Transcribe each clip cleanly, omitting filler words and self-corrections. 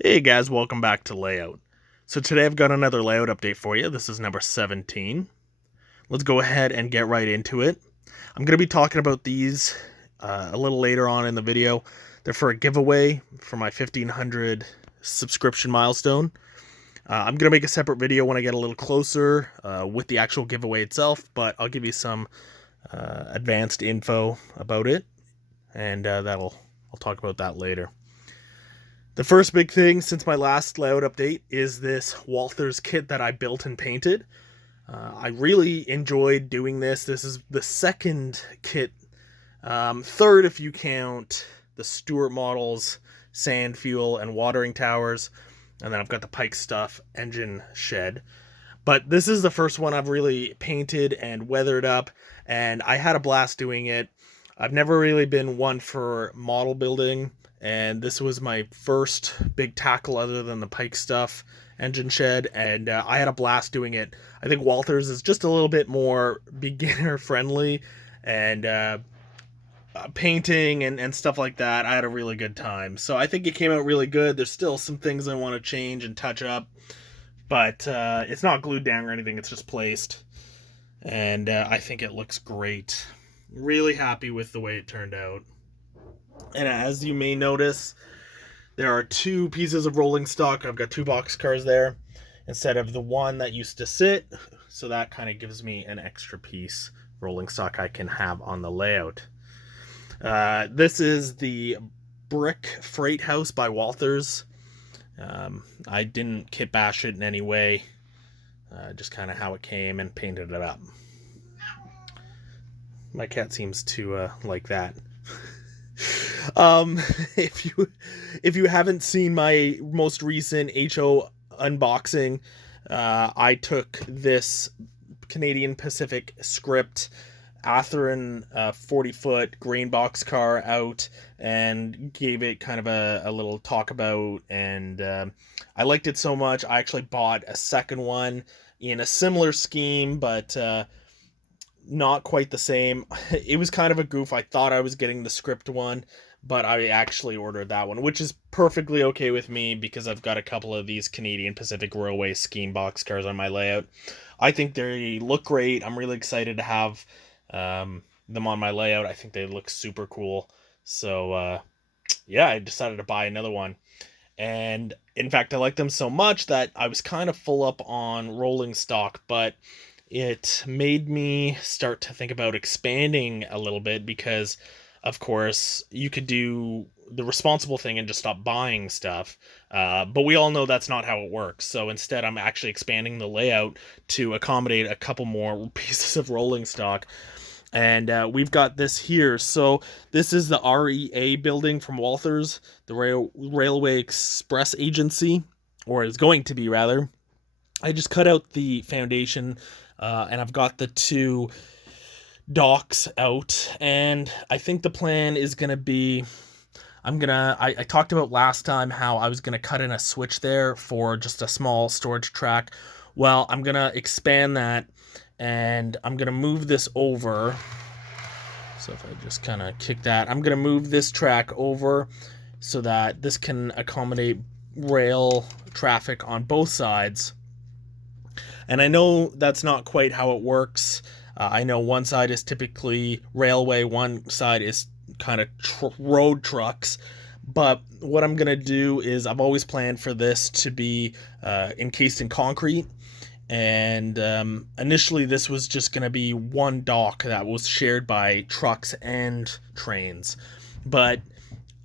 Hey guys, welcome back to Layout. So today I've got another layout update for you. This is number 17. Let's go ahead and get right into it. I'm going to be talking about these a little later on in the video. They're for a giveaway for my 1500 subscription milestone. I'm going to make a separate video when I get a little closer with the actual giveaway itself, but I'll give you some advanced info about it, and I'll talk about that later. The first big thing since my last layout update is this Walthers kit that I built and painted. I really enjoyed doing this. This is the second kit, third if you count the Stuart models, sand, fuel, and watering towers. And then I've got the Pike stuff engine shed. But this is the first one I've really painted and weathered up, and I had a blast doing it. I've never really been one for model building, and this was my first big tackle other than the Pike stuff engine shed, and I had a blast doing it. I think Walthers is just a little bit more beginner friendly, and painting and stuff like that, I had a really good time. So I think it came out really good. There's still some things I want to change and touch up, but it's not glued down or anything, it's just placed, and I think it looks great. Really happy with the way it turned out. And as you may notice, there are two pieces of rolling stock. I've got two boxcars there instead of the one that used to sit, so that kind of gives me an extra piece rolling stock I can have on the layout. This is the brick freight house by Walthers. I didn't kit bash it in any way, just kind of how it came and painted it up. My cat seems to like that. If you haven't seen my most recent HO unboxing, I took this Canadian Pacific script Atheron 40-foot grain box car out and gave it kind of a little talk about, and I liked it so much I actually bought a second one in a similar scheme, but not quite the same. It was kind of a goof. I thought I was getting the script one, but I actually ordered that one, which is perfectly okay with me because I've got a couple of these Canadian Pacific Railway scheme boxcars on my layout. I think they look great. I'm really excited to have them on my layout. I think they look super cool. So yeah, I decided to buy another one. And in fact, I like them so much that I was kind of full up on rolling stock, but it made me start to think about expanding a little bit because, of course, you could do the responsible thing and just stop buying stuff. But we all know that's not how it works. So instead, I'm actually expanding the layout to accommodate a couple more pieces of rolling stock. And we've got this here. So this is the REA building from Walthers, the Railway Express Agency, or is going to be rather. I just cut out the foundation, and I've got the two docks out, and I think the plan is going to be, I talked about last time how I was going to cut in a switch there for just a small storage track. Well, I'm going to expand that, and I'm going to move this over. So if I just kind of kick that, I'm going to move this track over so that this can accommodate rail traffic on both sides. And I know that's not quite how it works. I know one side is typically railway, one side is kind of road trucks. But what I'm going to do is I've always planned for this to be encased in concrete. And initially this was just going to be one dock that was shared by trucks and trains. But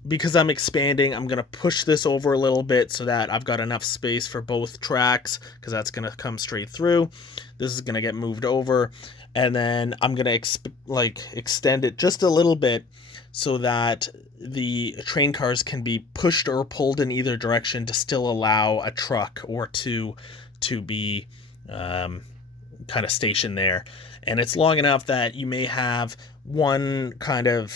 because I'm expanding, I'm going to push this over a little bit so that I've got enough space for both tracks, because that's going to come straight through. This is going to get moved over, and then I'm going to extend it just a little bit so that the train cars can be pushed or pulled in either direction to still allow a truck or two to be kind of stationed there. And it's long enough that you may have one kind of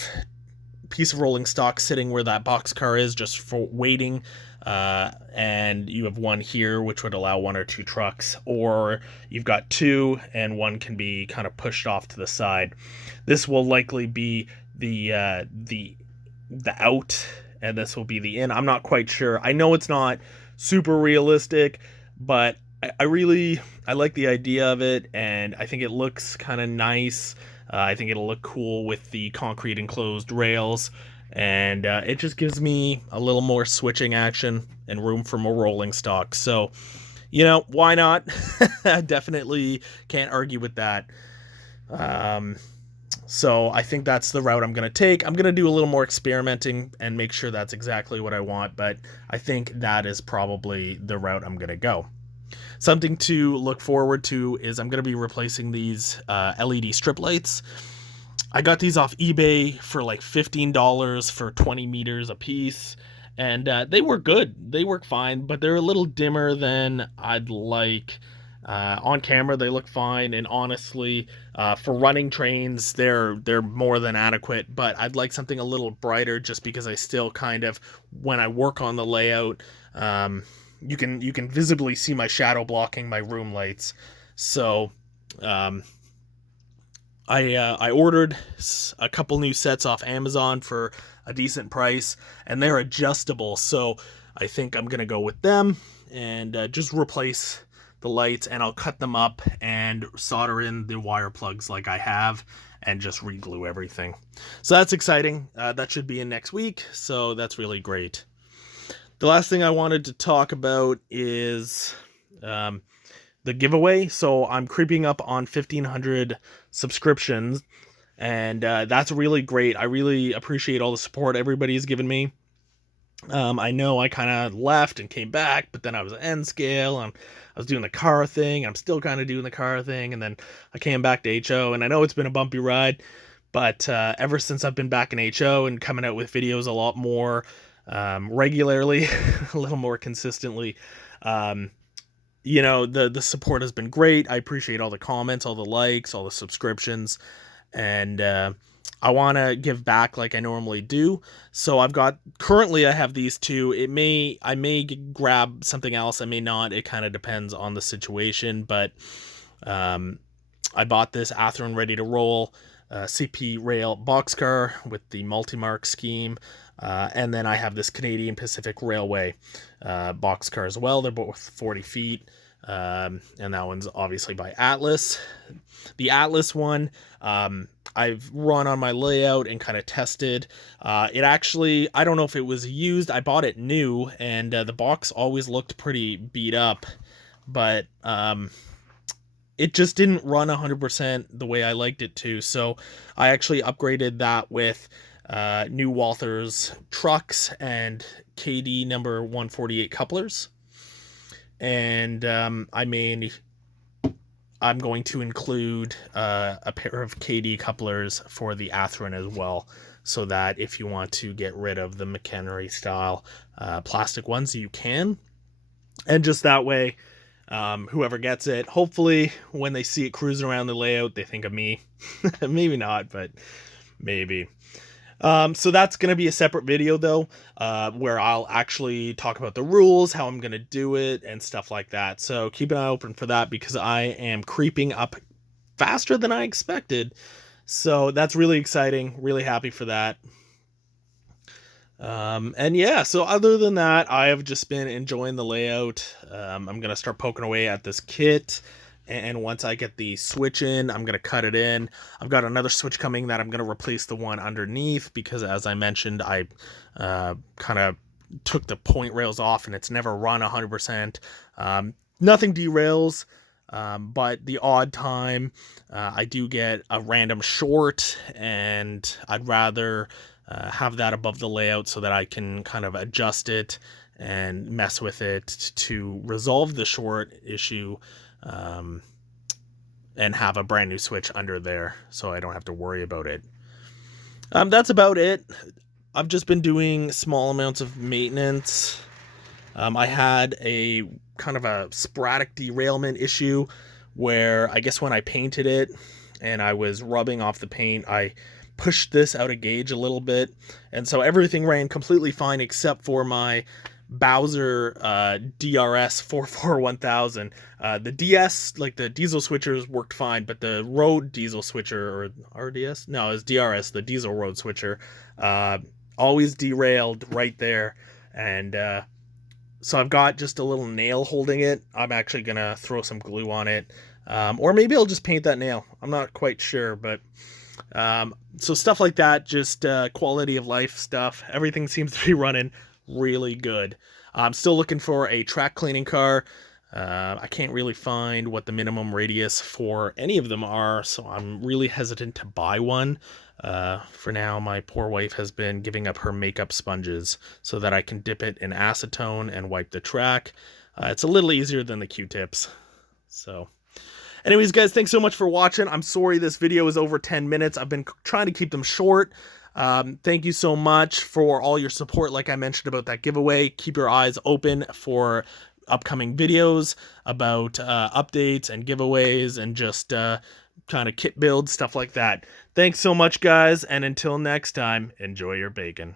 piece of rolling stock sitting where that boxcar is just for waiting, and you have one here which would allow one or two trucks, or you've got two and one can be kind of pushed off to the side. This will likely be the out and this will be the in. I'm not quite sure. I know it's not super realistic, but I like the idea of it, and I think it looks kind of nice. I think it'll look cool with the concrete enclosed rails, and it just gives me a little more switching action and room for more rolling stock. So, why not? I definitely can't argue with that. So I think that's the route I'm going to take. I'm going to do a little more experimenting and make sure that's exactly what I want, but I think that is probably the route I'm going to go. Something to look forward to is I'm going to be replacing these LED strip lights. I got these off eBay for like $15 for 20 meters a piece, and they were good. They work fine, but they're a little dimmer than I'd like. On camera, they look fine, and honestly, for running trains, they're more than adequate. But I'd like something a little brighter, just because I still kind of, when I work on the layout, you can visibly see my shadow blocking my room lights. So, I ordered a couple new sets off Amazon for a decent price, and they're adjustable. So I think I'm gonna go with them and just replace the lights, and I'll cut them up and solder in the wire plugs like I have, and just re-glue everything. So that's exciting. That should be in next week, so that's really great. The last thing I wanted to talk about is the giveaway. So I'm creeping up on 1,500 subscriptions, and that's really great. I really appreciate all the support everybody's given me. I know I kind of left and came back, but then I was at N scale, and I was doing the car thing. I'm still kind of doing the car thing, and then I came back to HO, and I know it's been a bumpy ride, but ever since I've been back in HO and coming out with videos a lot more regularly, a little more consistently, the support has been great. I appreciate all the comments, all the likes, all the subscriptions, and I want to give back like I normally do. So currently I have these two. I may grab something else. I may not. It kind of depends on the situation, but I bought this Athearn Ready to Roll CP rail boxcar with the multi-mark scheme. And then I have this Canadian Pacific Railway boxcar as well. They're both 40 feet. And that one's obviously by Atlas. The Atlas one, I've run on my layout and kind of tested. It actually, I don't know if it was used. I bought it new, and the box always looked pretty beat up, but it just didn't run 100% the way I liked it to. So I actually upgraded that with new Walthers trucks and KD number 148 couplers. And I'm going to include a pair of KD couplers for the Athearn as well, so that if you want to get rid of the McHenry style plastic ones, you can. And just that way, whoever gets it, hopefully when they see it cruising around the layout, they think of me. Maybe not, but maybe. So that's going to be a separate video though, where I'll actually talk about the rules, how I'm going to do it, and stuff like that. So keep an eye open for that, because I am creeping up faster than I expected. So that's really exciting. Really happy for that. And yeah, so other than that, I have just been enjoying the layout. I'm going to start poking away at this kit. And once I get the switch in, I'm going to cut it in. I've got another switch coming that I'm going to replace the one underneath, because as I mentioned, I kind of took the point rails off and it's never run 100%. Nothing derails, but the odd time I do get a random short, and I'd rather have that above the layout so that I can kind of adjust it and mess with it to resolve the short issue. And have a brand new switch under there so I don't have to worry about it. That's about it. I've just been doing small amounts of maintenance. I had a kind of a sporadic derailment issue where I guess when I painted it and I was rubbing off the paint, I pushed this out of gauge a little bit, and so everything ran completely fine except for my Bowser DRS 441,000. The DS, like the diesel switchers, worked fine, but the road diesel switcher, or RDS? No, it's DRS, the diesel road switcher. always derailed right there. And so I've got just a little nail holding it. I'm actually going to throw some glue on it. Or maybe I'll just paint that nail. I'm not quite sure, but so stuff like that, just quality of life stuff. Everything seems to be running really good. I'm still looking for a track cleaning car. I can't really find what the minimum radius for any of them are, so I'm really hesitant to buy one. For now, my poor wife has been giving up her makeup sponges so that I can dip it in acetone and wipe the track. It's a little easier than the Q-tips. So anyways, guys, thanks so much for watching. I'm sorry this video is over 10 minutes. I've been trying to keep them short. Thank you so much for all your support. Like I mentioned about that giveaway, keep your eyes open for upcoming videos about updates and giveaways and just kind of kit builds, stuff like that. Thanks so much, guys, and until next time, enjoy your bacon.